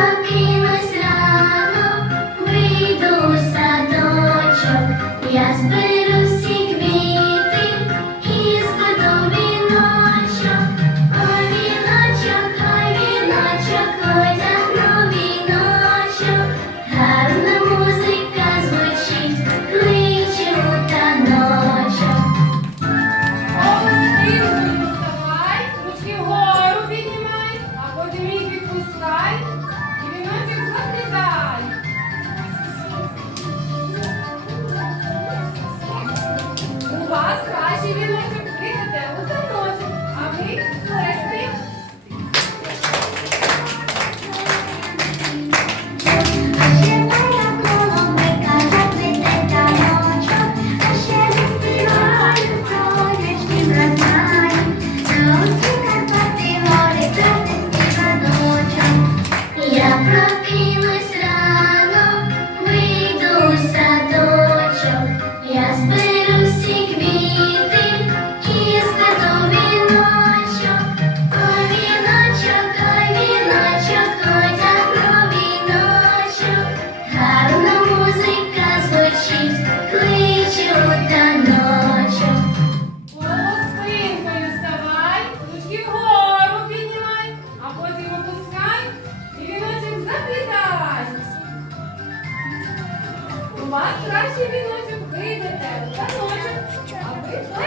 Look Вас краще віночок видати, паночок, а ви?